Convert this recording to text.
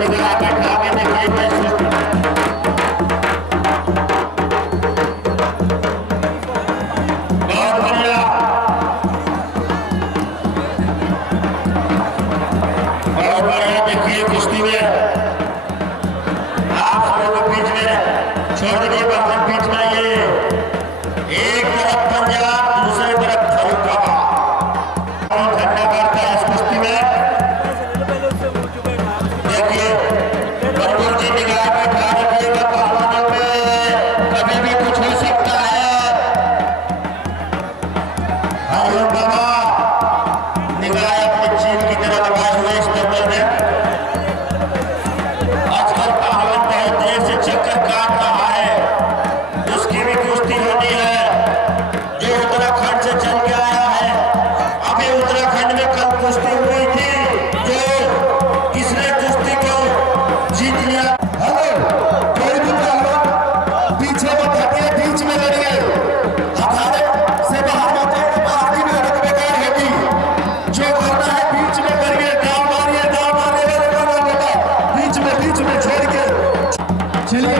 निकाह बैठा के देखिए कैसे बहुत बढ़िया। बहुत बढ़िया देखिए कुश्ती में आप लोगों के बीच में छोड़ दीजिए बाहर बीच में ये एक तरफ पंजाब दूसरी तरफ फरुखाबाद झंडा करता है इस कुश्ती में। देखिए बंदूक की निगाह में खा रखिएगा पहलवानों में कभी भी कुछ हो सकता है। हरिओम बाबा निगाह अपनी चीन की तरह लगाए हुए इस दंगल में। आजकल पहलवान बहुत देर से चक्कर काट रहा है, उसकी भी कुश्ती होनी है। जो उत्तराखंड से चल के आया है, अभी उत्तराखंड में कल कुश्ती हुई थी जो किसने कुश्ती को जीत लिया। हेलो कोई भी पहलवान पीछे मत हटिए, बीच में लड़िए, अखाड़े से बाहर मत आइए, बाहर की मेहनत बेकार होगी। जो करना है बीच में करिए, डाल मारिए, डाल मारने वाले का नाम होगा बीच में छोड़ के चलिए।